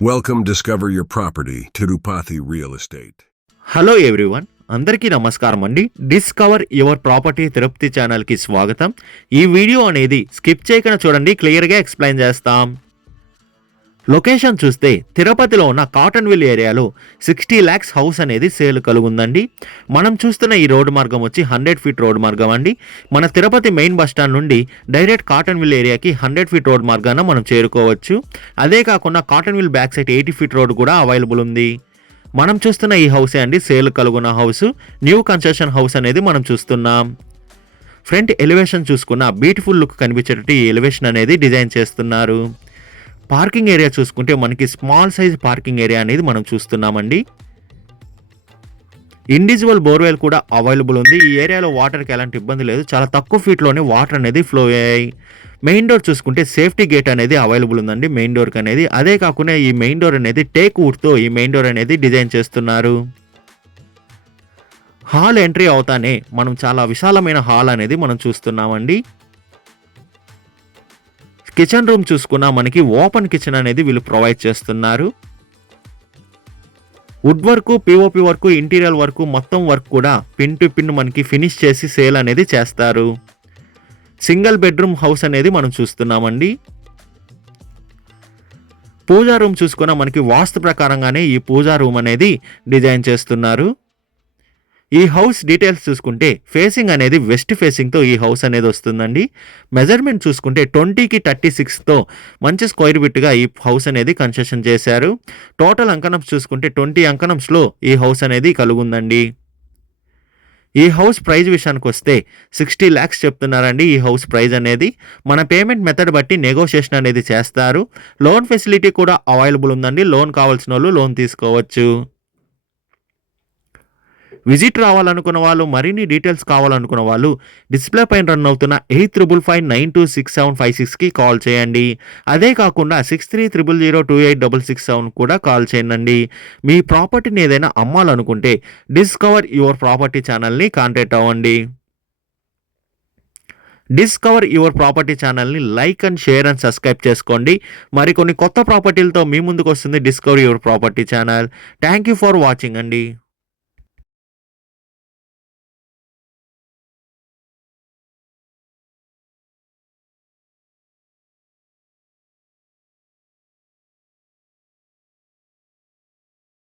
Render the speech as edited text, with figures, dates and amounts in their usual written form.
Welcome Discover Your Property Tirupati Real Estate. Hello everyone, అందరికీ నమస్కారం అండి. డిస్కవర్ యువర్ ప్రాపర్టీ తిరుపతి ఛానల్కి స్వాగతం. ఈ వీడియో అనేది స్కిప్ చేయకుండా చూడండి, క్లియర్గా ఎక్స్ప్లెయిన్ చేస్తాం. లొకేషన్ చూస్తే తిరుపతిలో ఉన్న కాటన్విల్ ఏరియాలో 60 lakhs హౌస్ అనేది సేల్ కలుగుందండి. మనం చూస్తున్న ఈ రోడ్డు మార్గం వచ్చి 100 feet రోడ్ మార్గం అండి. మన తిరుపతి మెయిన్ బస్ స్టాండ్ నుండి డైరెక్ట్ కాటన్విల్ ఏరియాకి 100 feet రోడ్ మార్గాన మనం చేరుకోవచ్చు. అదే కాకుండా Cottonville back side 80 feet road కూడా అవైలబుల్ ఉంది. మనం చూస్తున్న ఈ హౌసే అండి సేల్ కలుగున్న హౌస్. న్యూ కన్స్ట్రక్షన్ హౌస్ అనేది మనం చూస్తున్నాం. ఫ్రంట్ ఎలివేషన్ చూసుకున్న బ్యూటిఫుల్ లుక్ కనిపించేటట్టు ఈ ఎలివేషన్ అనేది డిజైన్ చేస్తున్నారు. పార్కింగ్ ఏరియా చూసుకుంటే మనకి స్మాల్ సైజ్ పార్కింగ్ ఏరియా అనేది మనం చూస్తున్నామండి. ఇండివిజువల్ బోర్వెల్ కూడా అవైలబుల్ ఉంది. ఈ ఏరియాలో వాటర్కి ఎలాంటి ఇబ్బంది లేదు. చాలా తక్కువ ఫీట్లోనే వాటర్ అనేది ఫ్లో అయ్యాయి. మెయిన్ డోర్ చూసుకుంటే సేఫ్టీ గేట్ అనేది అవైలబుల్ ఉందండి మెయిన్ డోర్కి అనేది. అదే కాకుండా ఈ మెయిన్ డోర్ అనేది టేక్ వుడ్తో ఈ మెయిన్ డోర్ అనేది డిజైన్ చేస్తున్నారు. హాల్ ఎంట్రీ అవుతానే మనం చాలా విశాలమైన హాల్ అనేది మనం చూస్తున్నామండి. కిచెన్ రూమ్ చూసుకున్నా మనకి ఓపెన్ కిచెన్ అనేది వీళ్ళు ప్రొవైడ్ చేస్తున్నారు. Wood work, POP work, interior work మొత్తం వర్క్ కూడా పిన్ టు పిన్ మనకి ఫినిష్ చేసి సేల్ అనేది చేస్తారు. సింగిల్ బెడ్రూమ్ హౌస్ అనేది మనం చూస్తున్నామండి. పూజా రూమ్ చూసుకున్నా మనకి వాస్తు ప్రకారంగానే ఈ పూజా రూమ్ అనేది డిజైన్ చేస్తున్నారు. ఈ హౌస్ డీటెయిల్స్ చూసుకుంటే ఫేసింగ్ అనేది వెస్ట్ ఫేసింగ్తో ఈ హౌస్ అనేది వస్తుందండి. మెజర్మెంట్ చూసుకుంటే 20కి 36తో మంచి స్క్వేర్ ఫీట్గా ఈ హౌస్ అనేది కన్స్ట్రక్షన్ చేశారు. టోటల్ అంకణమ్స్ చూసుకుంటే 20 అంకణమ్స్లో ఈ హౌస్ అనేది కలుగుందండి. ఈ హౌస్ ప్రైస్ విషయానికి వస్తే 60 lakhs చెప్తున్నారండి. ఈ హౌస్ ప్రైస్ అనేది మన పేమెంట్ మెథడ్ బట్టి నెగోషియేషన్ అనేది చేస్తారు. లోన్ ఫెసిలిటీ కూడా అవైలబుల్ ఉందండి. లోన్ కావాల్సిన వాళ్ళు లోన్ తీసుకోవచ్చు. విజిట్ రావాలనుకున్న వాళ్ళు, మరిన్ని డీటెయిల్స్ కావాలనుకున్న వాళ్ళు డిస్ప్లే పైన రన్ అవుతున్న 8355926756కి కాల్ చేయండి. అదే కాకుండా 6300028667 కూడా కాల్ చేయండి. మీ ప్రాపర్టీని ఏదైనా అమ్మాలనుకుంటే డిస్కవర్ యువర్ ప్రాపర్టీ ఛానల్ని కాంటాక్ట్ అవ్వండి. డిస్కవర్ యువర్ ప్రాపర్టీ ఛానల్ని like and share and subscribe చేసుకోండి. మరికొన్ని కొత్త ప్రాపర్టీలతో మీ ముందుకు వస్తుంది discover your property channel. Thank you for watching అండి.